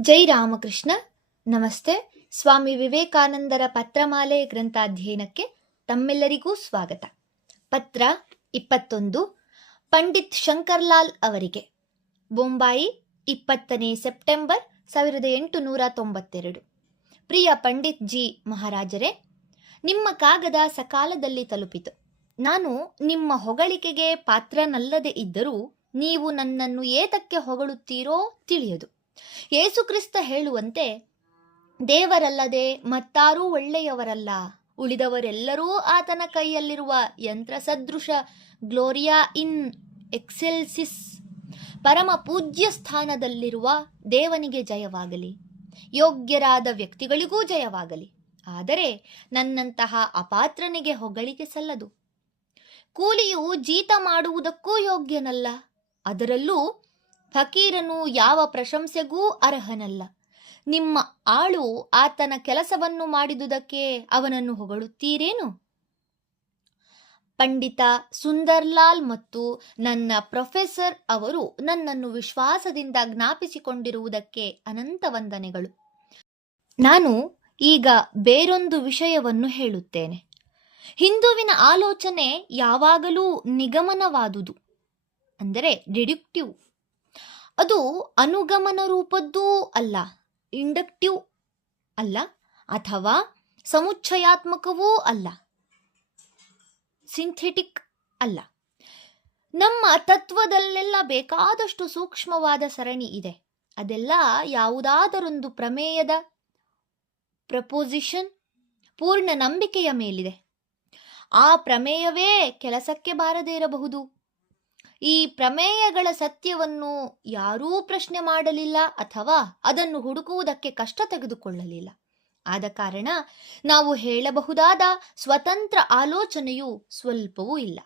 ಜೈ ರಾಮಕೃಷ್ಣ. ನಮಸ್ತೆ. ಸ್ವಾಮಿ ವಿವೇಕಾನಂದರ ಪತ್ರಮಾಲೆ ಗ್ರಂಥಾಧ್ಯಯನಕ್ಕೆ ತಮ್ಮೆಲ್ಲರಿಗೂ ಸ್ವಾಗತ. ಪತ್ರ ಇಪ್ಪತ್ತೊಂದು. ಪಂಡಿತ್ ಶಂಕರ್ಲಾಲ್ ಅವರಿಗೆ. ಬೊಂಬಾಯಿ, ಇಪ್ಪತ್ತನೇ ಸೆಪ್ಟೆಂಬರ್ ಸಾವಿರದ ಎಂಟುನೂರ ತೊಂಬತ್ತೆರಡು. ಪ್ರಿಯ ಪಂಡಿತ್ ಜಿ ಮಹಾರಾಜರೇ, ನಿಮ್ಮ ಕಾಗದ ಸಕಾಲದಲ್ಲಿ ತಲುಪಿತು. ನಾನು ನಿಮ್ಮ ಹೊಗಳಿಕೆಗೆ ಪಾತ್ರನಲ್ಲದೆ ಇದ್ದರೂ ನೀವು ನನ್ನನ್ನು ಏತಕ್ಕೆ ಹೊಗಳುತ್ತೀರೋ ತಿಳಿಯದು. ಯೇಸುಕ್ರಿಸ್ತ ಹೇಳುವಂತೆ, ದೇವರಲ್ಲದೆ ಮತ್ತಾರೂ ಒಳ್ಳೆಯವರಲ್ಲ. ಉಳಿದವರೆಲ್ಲರೂ ಆತನ ಕೈಯಲ್ಲಿರುವ ಯಂತ್ರ ಸದೃಶ ಗ್ಲೋರಿಯಾ ಇನ್ ಎಕ್ಸೆಲ್ಸಿಸ್ ಪರಮ ಪೂಜ್ಯ ಸ್ಥಾನದಲ್ಲಿರುವ ದೇವನಿಗೆ ಜಯವಾಗಲಿ. ಯೋಗ್ಯರಾದ ವ್ಯಕ್ತಿಗಳಿಗೂ ಜಯವಾಗಲಿ. ಆದರೆ ನನ್ನಂತಹ ಅಪಾತ್ರನಿಗೆ ಹೊಗಳಿಕೆ ಸಲ್ಲದು. ಕೂಲಿಯು ಜೀತ ಮಾಡುವುದಕ್ಕೂ ಯೋಗ್ಯನಲ್ಲ. ಅದರಲ್ಲೂ ಫಕೀರನು ಯಾವ ಪ್ರಶಂಸೆಗೂ ಅರ್ಹನಲ್ಲ. ನಿಮ್ಮ ಆಳು ಆತನ ಕೆಲಸವನ್ನು ಮಾಡಿದುದಕ್ಕೆ ಅವನನ್ನು ಹೊಗಳುತ್ತೀರೇನು? ಪಂಡಿತ ಸುಂದರ್ಲಾಲ್ ಮತ್ತು ನನ್ನ ಪ್ರೊಫೆಸರ್ ಅವರು ನನ್ನನ್ನು ವಿಶ್ವಾಸದಿಂದ ಜ್ಞಾಪಿಸಿಕೊಂಡಿರುವುದಕ್ಕೆ ಅನಂತ ವಂದನೆಗಳು. ನಾನು ಈಗ ಬೇರೊಂದು ವಿಷಯವನ್ನು ಹೇಳುತ್ತೇನೆ. ಹಿಂದುವಿನ ಆಲೋಚನೆ ಯಾವಾಗಲೂ ನಿಗಮನವಾದುದು. ಅಂದರೆ ಡಿಡ್ಯುಕ್ಟಿವ್ ಅದು ಅನುಗಮನ ರೂಪದ್ದೂ ಅಲ್ಲ ಇಂಡಕ್ಟಿವ್ ಅಲ್ಲ, ಅಥವಾ ಸಮುಚ್ಚಯಾತ್ಮಕವೂ ಅಲ್ಲ ಸಿಂಥೆಟಿಕ್ ಅಲ್ಲ. ನಮ್ಮ ತತ್ವದಲ್ಲೆಲ್ಲ ಬೇಕಾದಷ್ಟು ಸೂಕ್ಷ್ಮವಾದ ಸರಣಿ ಇದೆ. ಅದೆಲ್ಲ ಯಾವುದಾದರೊಂದು ಪ್ರಮೇಯದ ಪ್ರಪೋಸಿಷನ್ ಪೂರ್ಣ ನಂಬಿಕೆಯ ಮೇಲಿದೆ. ಆ ಪ್ರಮೇಯವೇ ಕೆಲಸಕ್ಕೆ ಬಾರದೇ ಇರಬಹುದು. ಈ ಪ್ರಮೇಯಗಳ ಸತ್ಯವನ್ನು ಯಾರೂ ಪ್ರಶ್ನೆ ಮಾಡಲಿಲ್ಲ ಅಥವಾ ಅದನ್ನು ಹುಡುಕುವುದಕ್ಕೆ ಕಷ್ಟ ತೆಗೆದುಕೊಳ್ಳಲಿಲ್ಲ. ಆದ ಕಾರಣ ನಾವು ಹೇಳಬಹುದಾದ ಸ್ವತಂತ್ರ ಆಲೋಚನೆಯು ಸ್ವಲ್ಪವೂ ಇಲ್ಲ.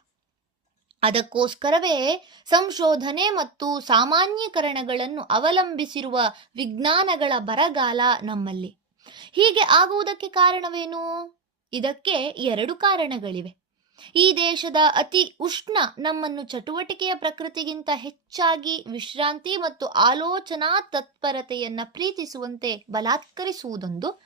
ಅದಕ್ಕೋಸ್ಕರವೇ ಸಂಶೋಧನೆ ಮತ್ತು ಸಾಮಾನ್ಯೀಕರಣಗಳನ್ನು ಅವಲಂಬಿಸಿರುವ ವಿಜ್ಞಾನಗಳ ಬರಗಾಲ ನಮ್ಮಲ್ಲಿ. ಹೀಗೆ ಆಗುವುದಕ್ಕೆ ಕಾರಣವೇನು? ಇದಕ್ಕೆ ಎರಡು ಕಾರಣಗಳಿವೆ. ಈ ದೇಶದ ಅತಿ ಉಷ್ಣ ನಮ್ಮನ್ನು ಚಟುವಟಿಕೆಯ ಪ್ರಕೃತಿಗಿಂತ ಹೆಚ್ಚಾಗಿ ವಿಶ್ರಾಂತಿ ಮತ್ತು ಆಲೋಚನಾ ತತ್ಪರತೆಯನ್ನ ಪ್ರೀತಿಸುವಂತೆ ಬಲಾತ್ಕರಿಸುವುದೊಂದು.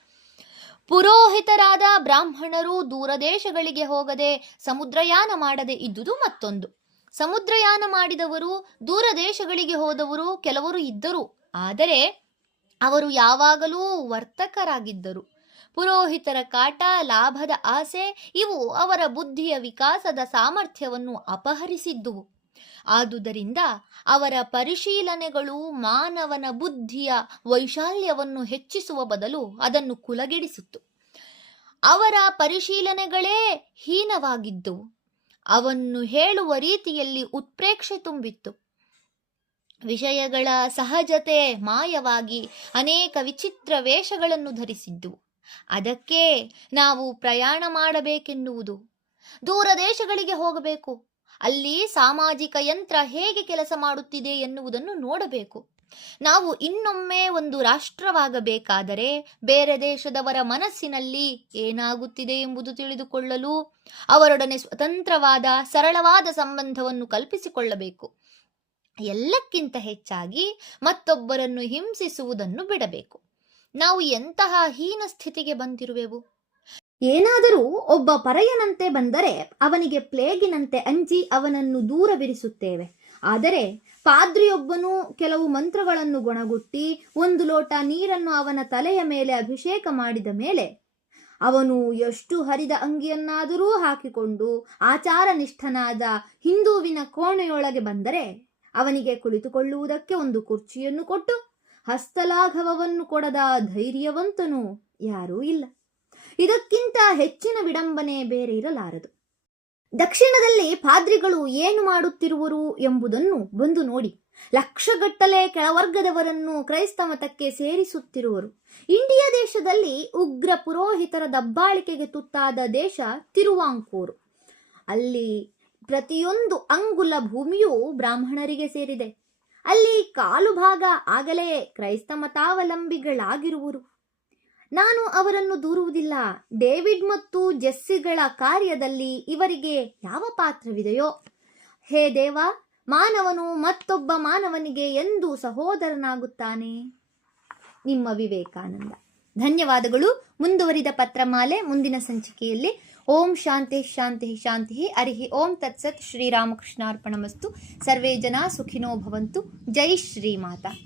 ಪುರೋಹಿತರಾದ ಬ್ರಾಹ್ಮಣರು ದೂರದೇಶಗಳಿಗೆ ಹೋಗದೆ ಸಮುದ್ರಯಾನ ಮಾಡದೆ ಇದ್ದುದು ಮತ್ತೊಂದು. ಸಮುದ್ರಯಾನ ಮಾಡಿದವರು ದೂರ ದೇಶಗಳಿಗೆ ಹೋದವರು ಕೆಲವರು ಇದ್ದರು. ಆದರೆ ಅವರು ಯಾವಾಗಲೂ ವರ್ತಕರಾಗಿದ್ದರು. ಪುರೋಹಿತರ ಕಾಟ, ಲಾಭದ ಆಸೆ, ಇವು ಅವರ ಬುದ್ಧಿಯ ವಿಕಾಸದ ಸಾಮರ್ಥ್ಯವನ್ನು ಅಪಹರಿಸಿದ್ದುವು ಆದುದರಿಂದ ಅವರ ಪರಿಶೀಲನೆಗಳು ಮಾನವನ ಬುದ್ಧಿಯ ವೈಶಾಲ್ಯವನ್ನು ಹೆಚ್ಚಿಸುವ ಬದಲು ಅದನ್ನು ಕುಲಗೆಡಿಸಿತ್ತು. ಅವರ ಪರಿಶೀಲನೆಗಳೇ ಹೀನವಾಗಿದ್ದು, ಅವನ್ನು ಹೇಳುವ ರೀತಿಯಲ್ಲಿ ಉತ್ಪ್ರೇಕ್ಷೆ ತುಂಬಿತ್ತು. ವಿಷಯಗಳ ಸಹಜತೆ ಮಾಯವಾಗಿ ಅನೇಕ ವಿಚಿತ್ರ ವೇಷಗಳನ್ನು ಧರಿಸಿದ್ದುವು ಅದಕ್ಕೆ ನಾವು ಪ್ರಯಾಣ ಮಾಡಬೇಕೆನ್ನುವುದು. ದೂರ ದೇಶಗಳಿಗೆ ಹೋಗಬೇಕು. ಅಲ್ಲಿ ಸಾಮಾಜಿಕ ಯಂತ್ರ ಹೇಗೆ ಕೆಲಸ ಮಾಡುತ್ತಿದೆ ಎನ್ನುವುದನ್ನು ನೋಡಬೇಕು. ನಾವು ಇನ್ನೊಮ್ಮೆ ಒಂದು ರಾಷ್ಟ್ರವಾಗಬೇಕಾದರೆ ಬೇರೆ ದೇಶದವರ ಮನಸ್ಸಿನಲ್ಲಿ ಏನಾಗುತ್ತಿದೆ ಎಂಬುದು ತಿಳಿದುಕೊಳ್ಳಲು ಅವರೊಡನೆ ಸ್ವತಂತ್ರವಾದ, ಸರಳವಾದ ಸಂಬಂಧವನ್ನು ಕಲ್ಪಿಸಿಕೊಳ್ಳಬೇಕು. ಎಲ್ಲಕ್ಕಿಂತ ಹೆಚ್ಚಾಗಿ ಮತ್ತೊಬ್ಬರನ್ನು ಹಿಂಸಿಸುವುದನ್ನು ಬಿಡಬೇಕು. ನಾವು ಎಂತಹ ಹೀನ ಸ್ಥಿತಿಗೆ ಬಂದಿರುವೆವು? ಏನಾದರೂ ಒಬ್ಬ ಪರಯನಂತೆ ಬಂದರೆ ಅವನಿಗೆ ಪ್ಲೇಗಿನಂತೆ ಅಂಜಿ ಅವನನ್ನು ದೂರವಿರಿಸುತ್ತೇವೆ. ಆದರೆ ಪಾದ್ರಿಯೊಬ್ಬನು ಕೆಲವು ಮಂತ್ರಗಳನ್ನು ಗೊಣಗುಟ್ಟಿ, ಒಂದು ಲೋಟ ನೀರನ್ನು ಅವನ ತಲೆಯ ಮೇಲೆ ಅಭಿಷೇಕ ಮಾಡಿದ ಮೇಲೆ ಅವನು ಎಷ್ಟು ಹರಿದ ಅಂಗಿಯನ್ನಾದರೂ ಹಾಕಿಕೊಂಡು ಆಚಾರನಿಷ್ಠನಾದ ಹಿಂದೂವಿನ ಕೋಣೆಯೊಳಗೆ ಬಂದರೆ ಅವನಿಗೆ ಕುಳಿತುಕೊಳ್ಳುವುದಕ್ಕೆ ಒಂದು ಕುರ್ಚಿಯನ್ನು ಕೊಟ್ಟು ಹಸ್ತಲಾಘವವನ್ನು ಕೊಡದ ಧೈರ್ಯವಂತನು ಯಾರೂ ಇಲ್ಲ. ಇದಕ್ಕಿಂತ ಹೆಚ್ಚಿನ ವಿಡಂಬನೆ ಬೇರೆ ಇರಲಾರದು. ದಕ್ಷಿಣದಲ್ಲಿ ಪಾದ್ರಿಗಳು ಏನು ಮಾಡುತ್ತಿರುವರು ಎಂಬುದನ್ನು ಬಂದು ನೋಡಿ. ಲಕ್ಷಗಟ್ಟಲೆ ಕೆಳವರ್ಗದವರನ್ನು ಕ್ರೈಸ್ತ ಮತಕ್ಕೆ ಸೇರಿಸುತ್ತಿರುವರು. ಇಂಡಿಯಾ ದೇಶದಲ್ಲಿ ಉಗ್ರ ಪುರೋಹಿತರ ದಬ್ಬಾಳಿಕೆಗೆ ತುತ್ತಾದ ದೇಶ ತಿರುವಾಂಕೂರು. ಅಲ್ಲಿ ಪ್ರತಿಯೊಂದು ಅಂಗುಲ ಭೂಮಿಯೂ ಬ್ರಾಹ್ಮಣರಿಗೆ ಸೇರಿದೆ. ಅಲ್ಲಿ ಕಾಲು ಭಾಗ ಆಗಲೇ ಕ್ರೈಸ್ತ ಮತಾವಲಂಬಿಗಳಾಗಿರುವರು. ನಾನು ಅವರನ್ನು ದೂರುವುದಿಲ್ಲ. ಡೇವಿಡ್ ಮತ್ತು ಜೆಸ್ಸಿಗಳ ಕಾರ್ಯದಲ್ಲಿ ಇವರಿಗೆ ಯಾವ ಪಾತ್ರವಿದೆಯೋ? ಹೇ ದೇವ, ಮಾನವನು ಮತ್ತೊಬ್ಬ ಮಾನವನಿಗೆ ಎಂದು ಸಹೋದರನಾಗುತ್ತಾನೆ. ನಿಮ್ಮ ವಿವೇಕಾನಂದ. ಧನ್ಯವಾದಗಳು. ಮುಂದುವರಿದ ಪತ್ರಮಾಲೆ ಮುಂದಿನ ಸಂಚಿಕೆಯಲ್ಲಿ. ಓಂ ಶಾಂತಿ ಶಾಂತಿ ಶಾಂತಿ. ಅರಿಹಿ ಓಂ ತತ್ಸತ್ ಶ್ರೀರಾಮಕೃಷ್ಣಾರ್ಪಣಮಸ್ತು. ಸರ್ವೇ ಜನ ಸುಖಿನೋ ಭವಂತು. ಜೈ ಶ್ರೀಮಾತಾ.